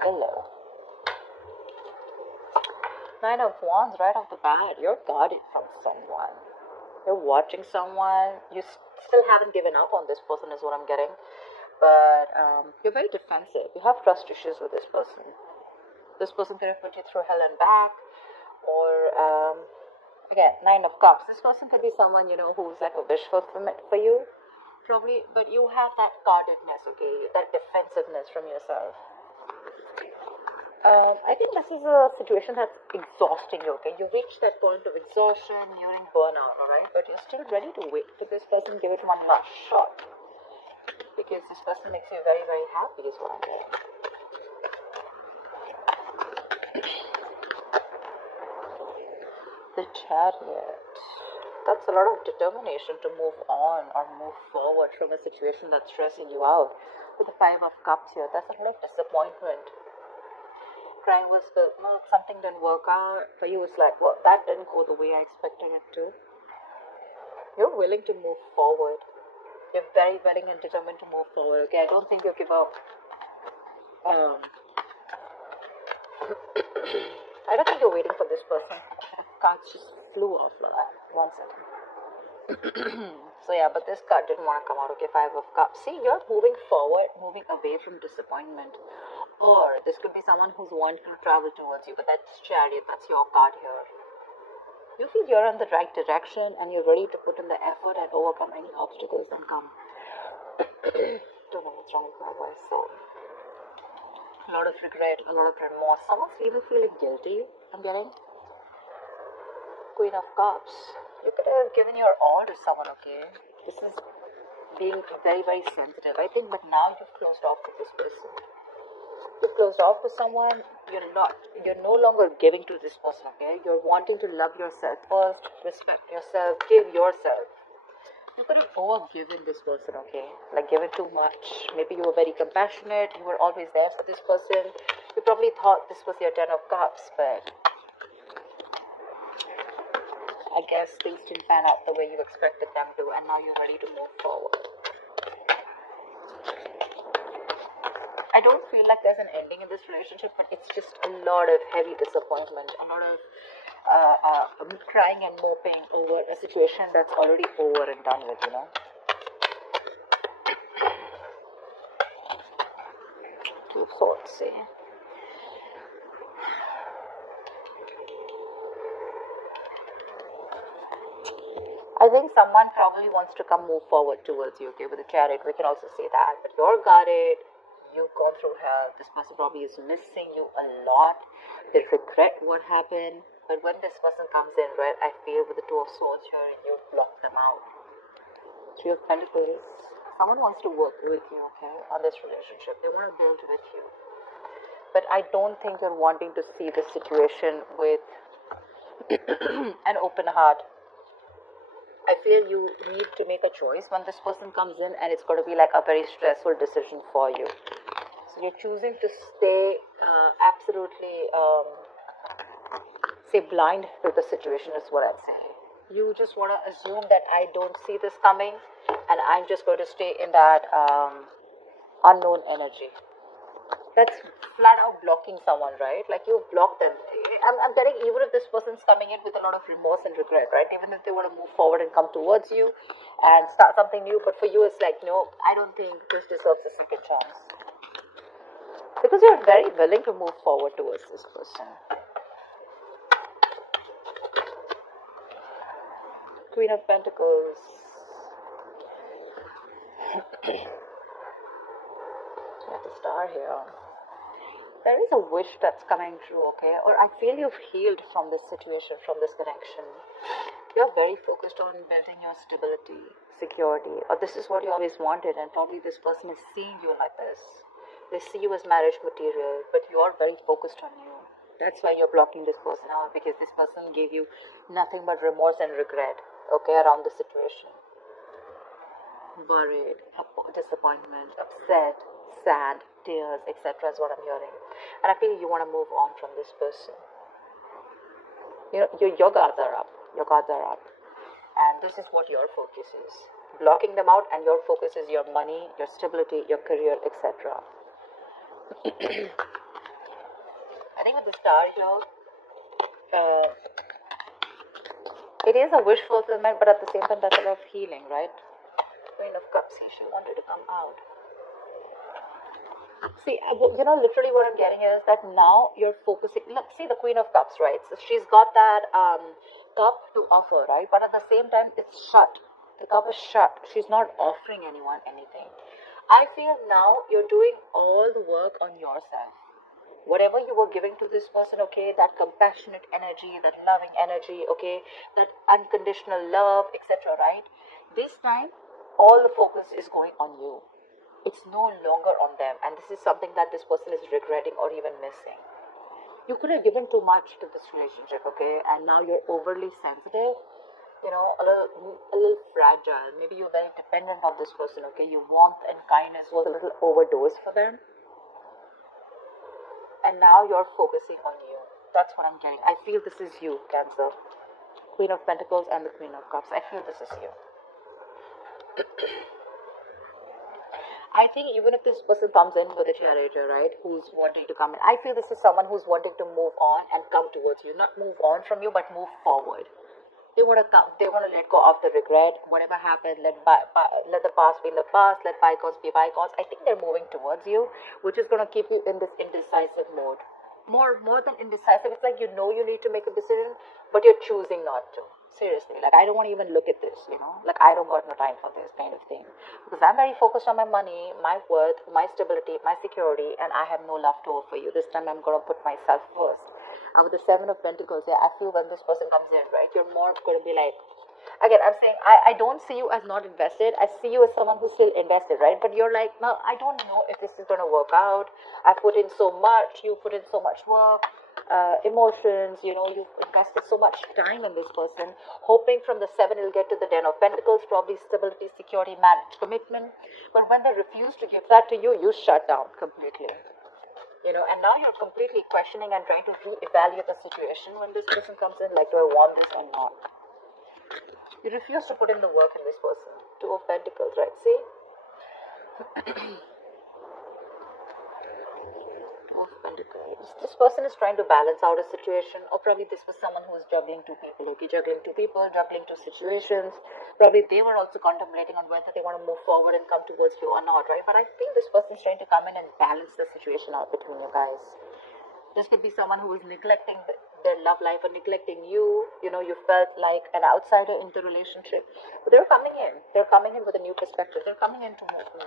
Hello. Nine of Wands right off the bat. You're guarded from someone. You're watching someone. You still haven't given up on this person, is what I'm getting. But you're very defensive. You have trust issues with this person. This person could have put you through hell and back. Or, again, Nine of Cups. This person could be someone, who's like a wish fulfillment for you. Probably, but you have that guardedness, okay? That defensiveness from yourself. I think this is a situation that's exhausting you, okay? You've reached that point of exhaustion, you're in burnout, alright? But you're still ready to wait for this person, give it one last shot. Because this person makes you very, very happy, is what I'm getting. The Chariot. That's a lot of determination to move on or move forward from a situation that's stressing you out. With the Five of Cups here, that's a lot of disappointment. Crying was built, something didn't work out. For you, it's like, well, that didn't go the way I expected it to. You're willing to move forward. You're very willing and determined to move forward, okay? I don't think you'll give up. I don't think you're waiting for this person. Cards just flew off like that. 1 second. So yeah, but this card didn't want to come out, okay? Five of Cups. See, you're moving forward, moving away from disappointment. Or this could be someone who's wanting to travel towards you, but that's Chariot, that's your card here. You feel you're in the right direction and you're ready to put in the effort and overcome any obstacles that come. Don't know what's wrong with my voice, so a lot of regret, a lot of remorse. Someone's even feeling guilty, I'm getting. Queen of Cups. You could have given your all to someone, okay? This is being very, very sensitive, I think, but now you've closed off with this person. You've closed off with someone, you're no longer giving to this person, okay? You're wanting to love yourself first, respect yourself, give yourself. You could have overgiven this person, okay? Like given too much. Maybe you were very compassionate, you were always there for this person. You probably thought this was your Ten of Cups, but I guess things didn't pan out the way you expected them to, and now you're ready to move forward. I don't feel like there's an ending in this relationship, but it's just a lot of heavy disappointment, a lot of crying and moping over a situation that's already over and done with, Two Swords, see? I think someone probably wants to move forward towards you, okay, with the Chariot. We can also say that, but you're guarded. You've gone through hell. This person probably is missing you a lot. They regret what happened. But when this person comes in, right, I feel with the Two of Swords here, you block them out. Three of Pentacles. Someone wants to work with you, okay, on this relationship. They want to build with you. But I don't think you're wanting to see this situation with an open heart. I feel you need to make a choice when this person comes in, and it's going to be like a very stressful decision for you. So you're choosing to stay absolutely, say, blind to the situation is what I'd say. You just want to assume that I don't see this coming, and I'm just going to stay in that unknown energy. That's flat out blocking someone, right? Like you block them. I'm telling, even if this person's coming in with a lot of remorse and regret, right? Even if they want to move forward and come towards you and start something new, but for you it's like, no, I don't think this deserves a second chance. Because you're very willing to move forward towards this person. Queen of Pentacles. You have the Star here. There is a wish that's coming true, okay? Or I feel you've healed from this situation, from this connection. You're very focused on building your stability, security, or this is what you always wanted, and probably this person is seeing you like this. They see you as marriage material, but you're very focused on you. That's why you're blocking this person out, because this person gave you nothing but remorse and regret, okay, around the situation. Worried, disappointment, upset, sad, tears, etc. is what I'm hearing. And I feel you want to move on from this person. Your guards are up. Your guards are up. And this is what your focus is. Blocking them out, and your focus is your money, your stability, your career, etc. I think with the star here, uh, it is a wish fulfillment, but at the same time, that's a lot of healing, right? Queen of Cups, she wanted to come out. See, literally what I'm getting is that now you're focusing. Look, see the Queen of Cups, right? So she's got that cup to offer, right? But at the same time, it's shut. The cup is shut. She's not offering anyone anything. I feel now you're doing all the work on yourself. Whatever you were giving to this person, okay, that compassionate energy, that loving energy, okay, that unconditional love, etc., right? This time, all the focus is going on you. It's no longer on them, and this is something that this person is regretting or even missing. You could have given too much to this relationship, okay, and now you're overly sensitive, a little fragile. Maybe you're very dependent on this person, okay. Your warmth and kindness was a little overdosed for them, and now you're focusing on you. That's what I'm getting. I feel this is you, Cancer. Queen of Pentacles and the Queen of Cups. I feel this is you. I think even if this person comes in with a character, right, who's wanting to come in, I feel this is someone who's wanting to move on and come towards you. Not move on from you, but move forward. They want to come. They want to let go of the regret. Whatever happened, let the past be in the past. Let bygones be bygones. I think they're moving towards you, which is going to keep you in this indecisive mode. More than indecisive, it's like you need to make a decision, but you're choosing not to. Seriously, like I don't want to even look at this, like I don't got no time for this kind of thing, because I'm very focused on my money, my worth, my stability, my security, and I have no love to offer you. This time I'm going to put myself first. And with the Seven of Pentacles, yeah, I feel when this person comes in, right, you're more going to be like, again, I'm saying I don't see you as not invested. I see you as someone who's still invested, right? But you're like, no, I don't know if this is going to work out. I put in so much. You put in so much work, emotions. You've invested so much time in this person, hoping from the Seven it'll get to the Ten of Pentacles, probably stability, security, marriage, commitment. But when they refuse to give that to you, you shut down completely. And now you're completely questioning and trying to reevaluate the situation when this person comes in, like, do I want this or not? You refuse to put in the work in this person. Two of Pentacles, right? See? Two of Pentacles. This person is trying to balance out a situation, or probably this was someone who was juggling two people, okay? Juggling two people, juggling two situations. Probably they were also contemplating on whether they want to move forward and come towards you or not, right? But I think this person is trying to come in and balance the situation out between you guys. This could be someone who is neglecting their love life or neglecting you. You felt like an outsider in the relationship. But they're coming in. They're coming in with a new perspective. They're coming in to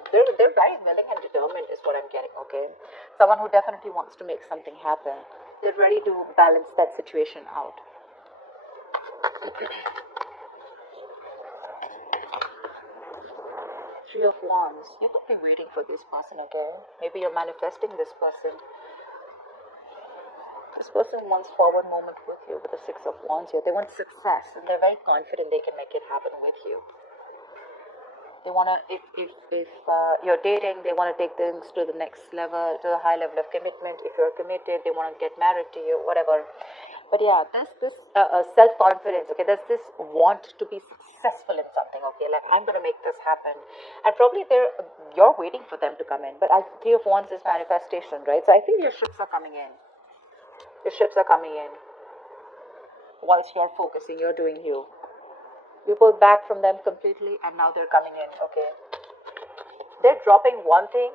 they're very willing and determined is what I'm getting, okay? Someone who definitely wants to make something happen. They're ready to balance that situation out. Three of Wands. You could be waiting for this person, okay? Maybe you're manifesting this person. This person wants forward movement with you with the Six of Wands here. They want success, and they're very confident they can make it happen with you. They want to, if you're dating, they want to take things to the next level, to the high level of commitment. If you're committed, they want to get married to you, whatever. But yeah, there's this self-confidence, okay? There's this want to be successful in something, okay? Like, I'm going to make this happen. And probably you're waiting for them to come in. But Three of Wands is manifestation, right? So I think your ships are coming in. Your ships are coming in. Whilst you're focusing, you're doing you. You pull back from them completely, and now they're coming in, okay? They're dropping one thing,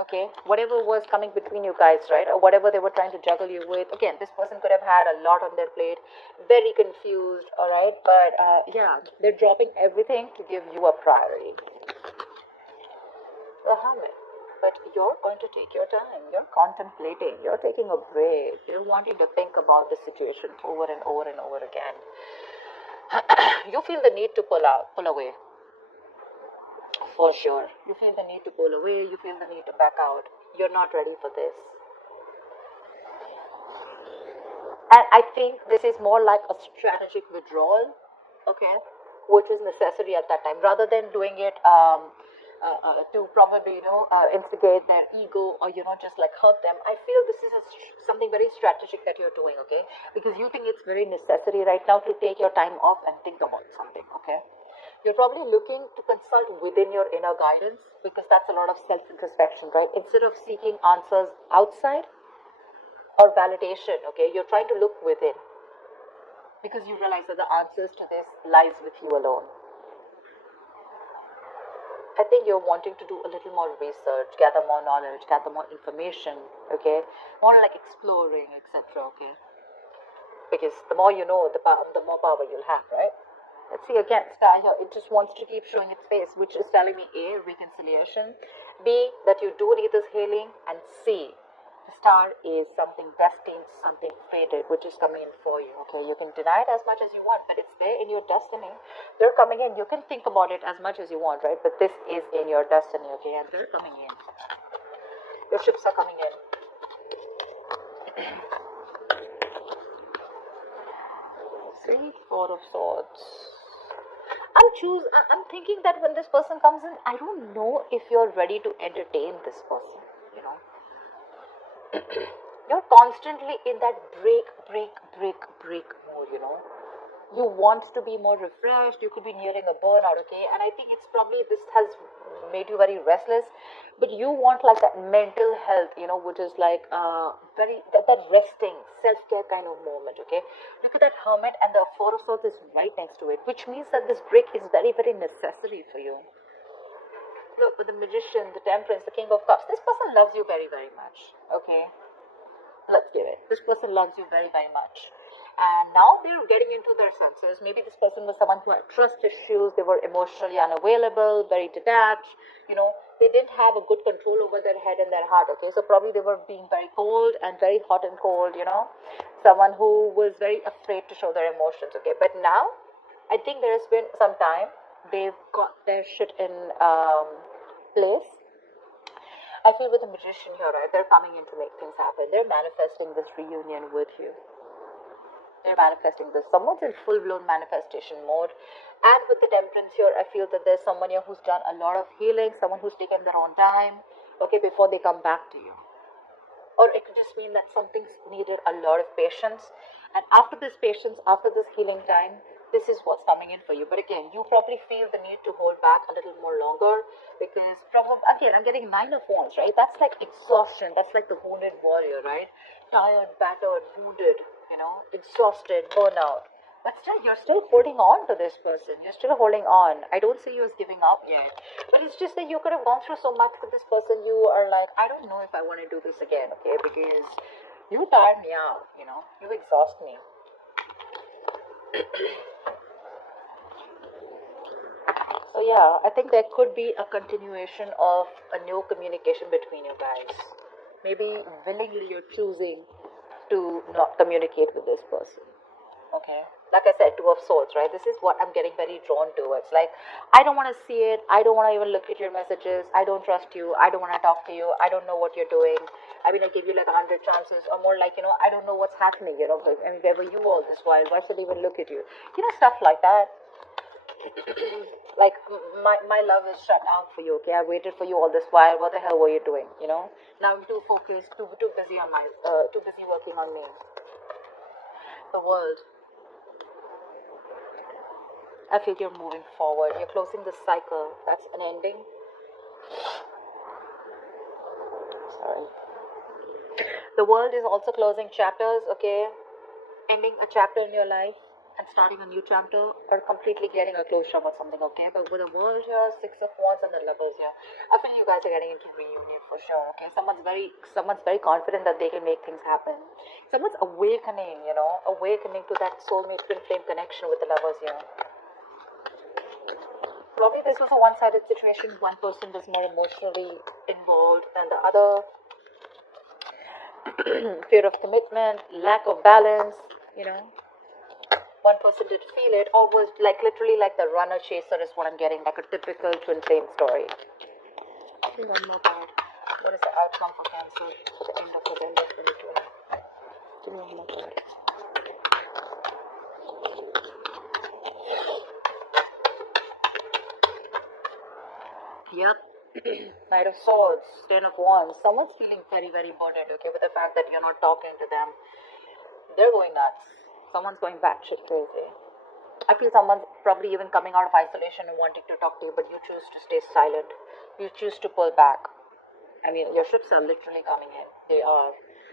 okay? Whatever was coming between you guys, right? Or whatever they were trying to juggle you with. Again, this person could have had a lot on their plate, very confused, all right? But yeah, they're dropping everything to give you a priority. The Hermit. But you're going to take your time. You're contemplating. You're taking a break. You're wanting to think about the situation over and over and over again. You feel the need to pull away. For sure. You feel the need to pull away. You feel the need to back out. You're not ready for this. And I think this is more like a strategic withdrawal, okay, which is necessary at that time, rather than doing it to probably instigate their ego or just like hurt them. I feel this is something very strategic that you're doing, okay, because you think it's very necessary right now to take your time off and think about something, okay. You're probably looking to consult within your inner guidance, because that's a lot of self-introspection, right? Instead of seeking answers outside, or validation, okay? You're trying to look within because you realize that the answers to this lies with you alone. I think you're wanting to do a little more research, gather more knowledge, gather more information, okay? More like exploring, etc., okay? Because the more you know, the more power you'll have, right? Let's see again, star here, it just wants to keep showing its face, which is telling me A, reconciliation, B, that you do need this healing, and C, the star is something destined, something fated, which is coming in for you, okay? You can deny it as much as you want, but it's there in your destiny. They're coming in. You can think about it as much as you want, right? But this is in your destiny, okay? And they're coming in. Your ships are coming in. See, Four of Swords. I'm thinking that when this person comes in, I don't know if you're ready to entertain this person, you know. You're constantly in that break mode, you know. You want to be more refreshed, you could be nearing a burnout, okay? And I think it's probably this has made you very restless, but you want like that mental health, you know, which is like that resting, self-care kind of moment, okay? Look at that Hermit, and the Four of Swords is right next to it, which means that this break is very, very necessary for you. Look, with the Magician, the Temperance, the King of Cups, this person loves you very, very much, okay? Let's give it. This person loves you very, very much. And now they're getting into their senses. Maybe this person was someone who had trust issues. They were emotionally unavailable, very detached. You know, they didn't have a good control over their head and their heart, okay? So probably they were being very cold and very hot and cold, you know? Someone who was very afraid to show their emotions, okay? But now, I think there has been some time. They've got their shit in place. I feel with the Magician here, right? They're coming in to make things happen. They're manifesting this reunion with you. They're manifesting this. Someone's in full-blown manifestation mode. And with the Temperance here, I feel that there's someone here who's done a lot of healing, someone who's taken their own time, okay, before they come back to you. Or it could just mean that something's needed a lot of patience. And after this patience, after this healing time, this is what's coming in for you. But again, you probably feel the need to hold back a little more longer because probably, again, I'm getting 9 of Wands, right? That's like exhaustion. That's like the wounded warrior, right? Tired, battered, wounded, you know, exhausted, burnout. But still, you're still holding on to this person. You're still holding on. I don't say you as giving up yet. But it's just that you could have gone through so much with this person. You are like, I don't know if I want to do this again, okay? Because you tire me out, you know. You exhaust me. So yeah, I think there could be a continuation of a new communication between you guys. Maybe willingly you're choosing to not communicate with this person. Okay. Like I said, Two of Swords, right? This is what I'm getting very drawn towards. Like, I don't want to see it. I don't want to even look at your messages. I don't trust you. I don't want to talk to you. I don't know what you're doing. I mean, I give you like 100 chances, or more like, you know, I don't know what's happening, you know. But, I mean, where were you all this while? Why should I even look at you? You know, stuff like that. Like, my love is shut out for you, okay? I waited for you all this while. What the hell were you doing, you know? Now I'm too focused, too busy on too busy working on me. The World. I feel you're moving forward. You're closing the cycle. That's an ending. Sorry. The World is also closing chapters, okay? Ending a chapter in your life and starting a new chapter, or completely getting a closure about something, okay? But with the World here, Six of Wands and the Lovers here, I feel you guys are getting into reunion for sure, okay? Someone's very confident that they can make things happen. Someone's awakening, you know, awakening to that soulmate twin flame connection with the Lovers here. Probably this was a one-sided situation. One person was more emotionally involved than the other. Fear of commitment, lack of balance, you know. One person did feel it, or was like literally like the runner chaser is what I'm getting, like a typical twin flame story. One more card. What is the outcome for Cancer for the end of November 2020? Give me one more card. Yep. Knight of Swords, Ten of Wands. Someone's feeling very, very burdened, okay, with the fact that you're not talking to them. They're going nuts. Someone's going batshit crazy. I feel someone's probably even coming out of isolation and wanting to talk to you, but you choose to stay silent. You choose to pull back. I mean, your ships are literally coming in. They are.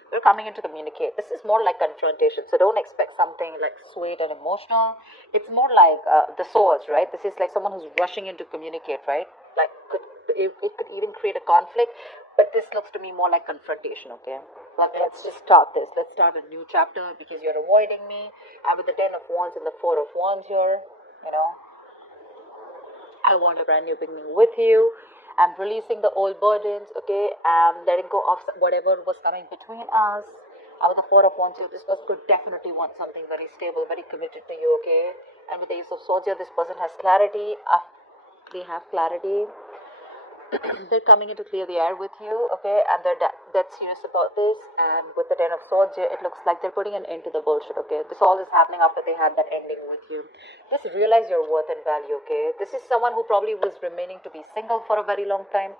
They're coming in to communicate. This is more like confrontation. So don't expect something like sweet and emotional. It's more like the swords, right? This is like someone who's rushing in to communicate, right? Like it could even create a conflict. But this looks to me more like confrontation, okay? Like, let's just start this. Let's start a new chapter because you're avoiding me. I'm with the 10 of Wands and the 4 of Wands here, you know. I want a brand new beginning with you. I'm releasing the old burdens, okay? I'm letting go of whatever was coming between us. With the 4 of Wands here, this person could definitely want something very stable, very committed to you, okay? And with the Ace of Swords here, this person has clarity. They have clarity. They're coming in to clear the air with you, okay? And they're dead serious about this. And with the 10 of Swords here, it looks like they're putting an end to the bullshit, okay? This all is happening after they had that ending with you. Just realize your worth and value, okay? This is someone who probably was remaining to be single for a very long time.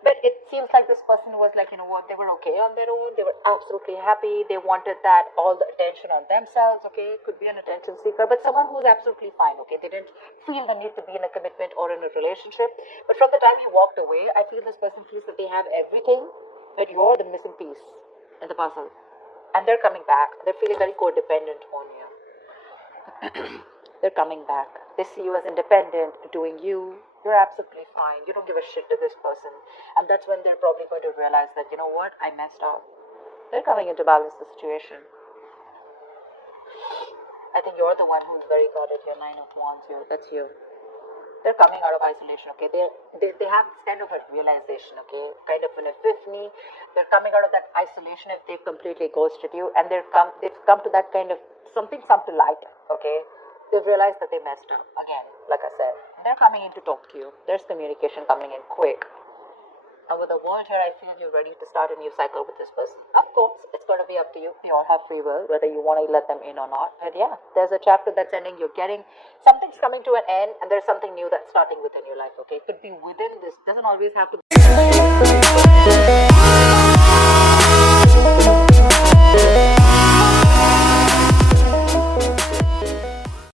But it seems like this person was like, you know what, they were okay on their own. They were absolutely happy. They wanted that, all the attention on themselves, okay? Could be an attention seeker, but someone who's absolutely fine, okay? They didn't feel the need to be in a commitment or in a relationship. But from the time you walked away, I feel this person feels that they have everything, but you're the missing piece in the puzzle. And they're coming back. They're feeling very codependent on you. They're coming back. They see you as independent, doing you. You're absolutely fine. You don't give a shit to this person. And that's when they're probably going to realize that, you know what, I messed up. They're coming in to balance the situation. I think you're the one who's very guarded here. 9 of Wands here. That's you. They're coming out of isolation, okay? They have this kind of a realization, okay? Kind of an epiphany. They're coming out of that isolation if they've completely ghosted you. And they've come to that kind of something to light, okay? They've realized that they messed up. Again, like I said, they're coming in to talk to you. There's communication coming in quick. And with the World here, I feel you're ready to start a new cycle with this person. Of course, it's going to be up to you. You all have free will, whether you want to let them in or not. But yeah, there's a chapter that's ending. You're getting, something's coming to an end, and there's something new that's starting within your life, okay? It could be within this. Doesn't always have to be